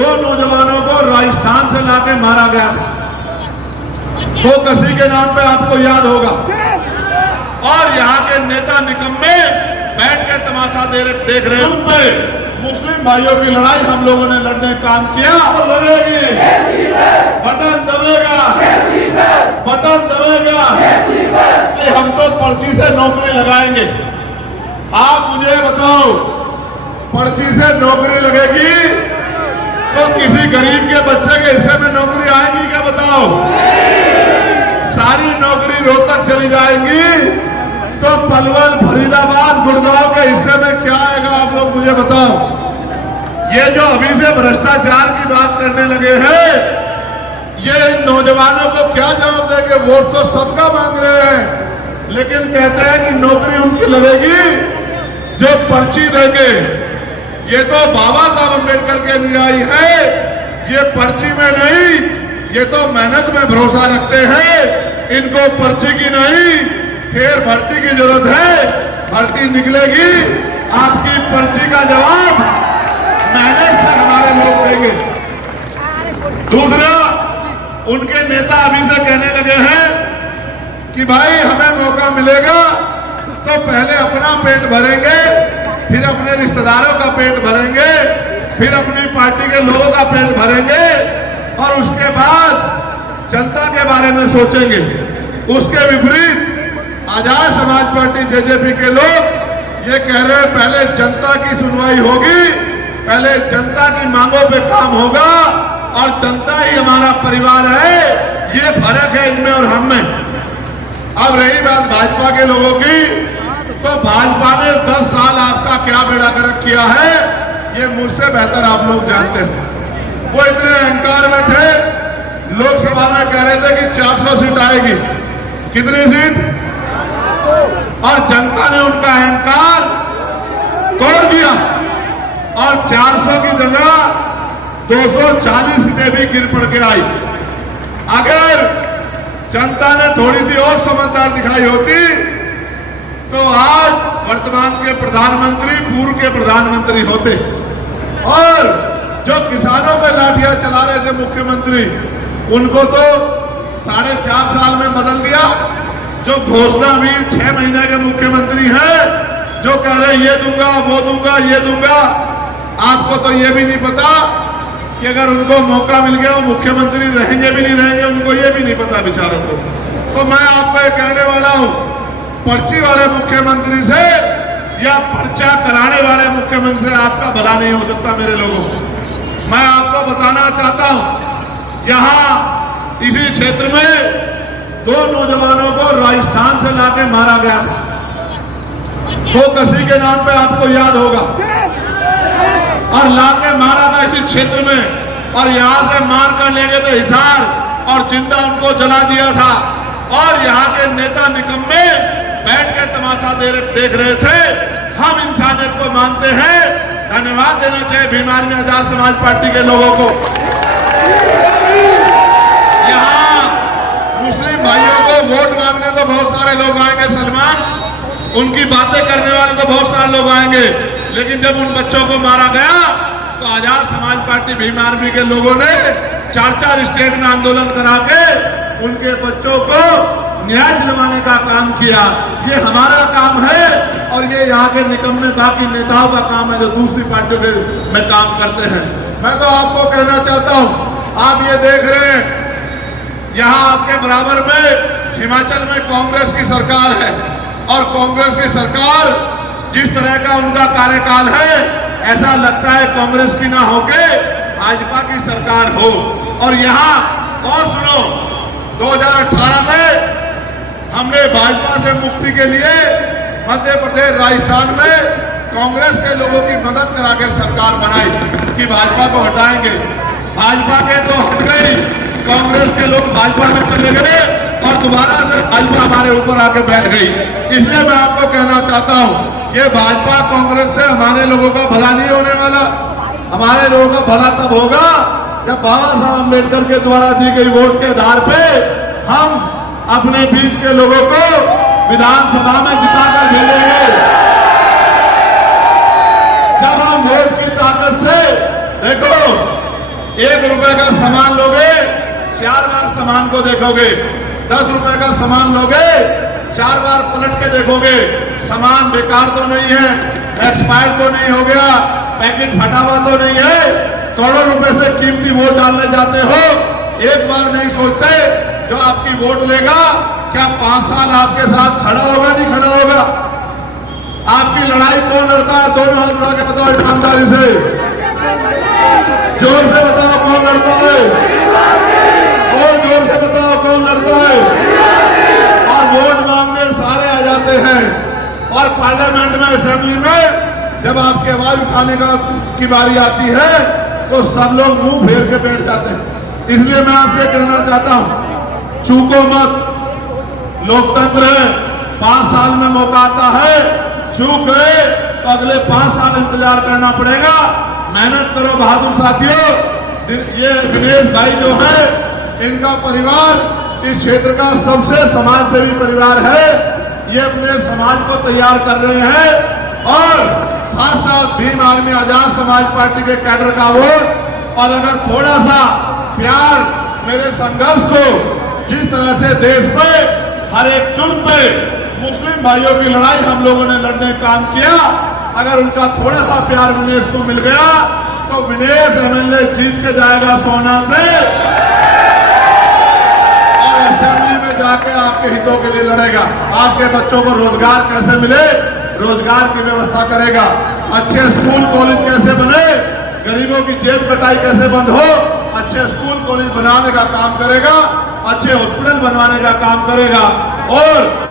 दो नौजवानों को राजस्थान से लाके मारा गया था। वो कसी के नाम पे आपको याद होगा। और यहाँ के नेता निकम्मे बैठ के तमाशा देख रहे हैं। उन पे मुस्लिम भाइयों की लड़ाई हम लोगों ने लड़ने काम किया। और लड़ेगी, बटन दबेगा, बटन दबेगा। हम तो पर्ची से नौकरी लगाएंगे। आप मुझे बताओ, पर्ची से नौकरी लगेगी तो किसी गरीब के बच्चे के हिस्से में नौकरी आएगी क्या? बताओ। सारी नौकरी रोहतक चली जाएंगी तो पलवल, फरीदाबाद, गुड़गांव के हिस्से में क्या आएगा? आप लोग मुझे बताओ। ये जो अभी से भ्रष्टाचार की बात करने लगे हैं, ये इन नौजवानों को क्या जवाब देंगे? वोट तो सबका मांग रहे हैं, लेकिन कहते हैं कि नौकरी उनकी लगेगी जो पर्ची देंगे। ये तो बाबा साहब अम्बेडकर के अनुयायी है, ये पर्ची में नहीं, ये तो मेहनत में भरोसा रखते हैं। इनको पर्ची की नहीं, फिर भर्ती की जरूरत है। भर्ती निकलेगी, आपकी पर्ची का जवाब मेहनत से हमारे लोग देंगे। दूसरा, उनके नेता अभी से कहने लगे हैं कि भाई हमें मौका मिलेगा तो पहले अपना पेट भरेंगे, फिर अपने रिश्तेदारों का पेट भरेंगे, फिर अपनी पार्टी के लोगों का पेट भरेंगे और उसके बाद जनता के बारे में सोचेंगे। उसके विपरीत आजाद समाज पार्टी जेजेपी के लोग ये कह रहे हैं पहले जनता की सुनवाई होगी, पहले जनता की मांगों पे काम होगा और जनता ही हमारा परिवार है। ये फर्क है इनमें और हम में। अब रही बात भाजपा के लोगों की, तो भाजपा ने 10 साल आपका क्या बेड़ा गर्क किया है, ये मुझसे बेहतर आप लोग जानते हैं। वो इतने अहंकार में थे, लोकसभा में कह रहे थे कि 400 सीट आएगी। कितनी सीट? और जनता ने उनका अहंकार तोड़ दिया और 400 की जगह 240 सीटें भी गिर पड़ के आई। अगर जनता ने थोड़ी सी और समझदार दिखाई होती तो आज वर्तमान के प्रधानमंत्री पूर्व के प्रधानमंत्री होते। और जो किसानों पे लाठियां चला रहे थे मुख्यमंत्री, उनको तो 4.5 साल में बदल दिया। जो घोषणावीर 6 महीने के मुख्यमंत्री हैं, जो कह रहे ये दूंगा, वो दूंगा, ये दूंगा, आपको तो ये भी नहीं पता कि अगर उनको मौका मिल गया वो मुख्यमंत्री रहेंगे भी नहीं रहेंगे, उनको ये भी नहीं पता बेचारों को। तो मैं आपको ये कहने वाला हूं, पर्ची वाले मुख्यमंत्री से या पर्चा कराने वाले मुख्यमंत्री से आपका भला नहीं हो सकता। मेरे लोगों, मैं आपको बताना चाहता हूं, यहां इसी क्षेत्र में 2 नौजवानों को राजस्थान से लाके मारा गया था। वो कसी के नाम पे आपको याद होगा। और लाके मारा था इसी क्षेत्र में, और यहां से मार कर ले गए थे हिसार और जिंदा उनको जला दिया था। और यहाँ के नेता निकम्मे बैठ के तमाशा देख रहे थे। हम इंसानियत को मानते हैं। धन्यवाद देना चाहिए बीमार में आजाद समाज पार्टी के लोगों को। यहाँ मुस्लिम भाइयों को वोट मांगने तो बहुत सारे लोग आएंगे सलमान, उनकी बातें करने वाले तो बहुत सारे लोग आएंगे, लेकिन जब उन बच्चों को मारा गया तो आजाद समाज पार्टी भीम आर्मी के लोगों ने 4 स्टेट में आंदोलन करा के उनके बच्चों को न्याय दिलवाने का काम किया। ये हमारा काम है और ये यहाँ के निकम्मे बाकी नेताओं का काम है जो दूसरी पार्टियों के में काम करते हैं। मैं तो आपको कहना चाहता हूँ, आप ये देख रहे हैं यहाँ आपके बराबर में हिमाचल में कांग्रेस की सरकार है और कांग्रेस की सरकार जिस तरह का उनका कार्यकाल है, ऐसा लगता है कांग्रेस की ना होके भाजपा की सरकार हो। और यहाँ और सुनो, 2018 में हमने भाजपा से मुक्ति के लिए मध्य प्रदेश, राजस्थान में कांग्रेस के लोगों की मदद करा के सरकार बनाई कि भाजपा को हटाएंगे। भाजपा के तो हट गई, कांग्रेस के लोग भाजपा में चले गए और दोबारा से भाजपा हमारे ऊपर आके बैठ गई। इसलिए मैं आपको कहना चाहता हूँ, ये भाजपा कांग्रेस से हमारे लोगों का भला नहीं होने वाला। हमारे लोगों का भला तब होगा जब बाबा साहब अम्बेडकर के द्वारा दी गई वोट के आधार पे हम अपने बीच के लोगों को विधानसभा में जिताकर भेजेंगे। जब हम वोट की ताकत से, देखो ₹1 का सामान लोगे 4 बार सामान को देखोगे, ₹10 का सामान लोगे 4 बार पलट के देखोगे, सामान बेकार तो नहीं है, एक्सपायर तो नहीं हो गया, पैकेट फटा हुआ तो नहीं है। करोड़ों रुपए से कीमती वोट डालने जाते हो, एक बार नहीं सोचते जो आपकी वोट लेगा क्या 5 साल आपके साथ खड़ा होगा, नहीं खड़ा होगा? आपकी लड़ाई कौन लड़ता है? दोनों हाथ उठा के बताओ ईमानदारी से, जोर से बताओ कौन लड़ता है, और जोर से बताओ कौन लड़ता है। और वोट मांगने सारे आ जाते हैं, और पार्लियामेंट में, असेंबली में जब आपकी आवाज उठाने की बारी आती है तो सब लोग मुंह फेर के बैठ जाते हैं। इसलिए मैं आपसे कहना चाहता हूं, चूको मत, लोकतंत्र है, 5 साल में मौका आता है, चूक गए तो अगले 5 साल इंतजार करना पड़ेगा। मेहनत करो बहादुर साथियों। ये दिनेश भाई जो है, इनका परिवार इस क्षेत्र का सबसे समाजसेवी परिवार है। ये अपने समाज को तैयार कर रहे हैं, और साथ साथ भीम आर्मी आजाद समाज पार्टी के कैडर का वोट, और अगर थोड़ा सा प्यार मेरे संघर्ष को, जिस तरह से देश में हर एक चुन पे मुस्लिम भाइयों की लड़ाई हम लोगों ने लड़ने काम किया, अगर उनका थोड़ा सा प्यार विनेश को मिल गया तो विनेश एमएलए जीत के जाएगा सोना से, और असेंबली में जाके आपके हितों के लिए लड़ेगा। आपके बच्चों को रोजगार कैसे मिले, रोजगार की व्यवस्था करेगा। अच्छे स्कूल कॉलेज कैसे बने, गरीबों की जेब कटाई कैसे बंद हो, अच्छे स्कूल कॉलेज बनाने का काम करेगा, अच्छे हॉस्पिटल बनवाने का काम करेगा। और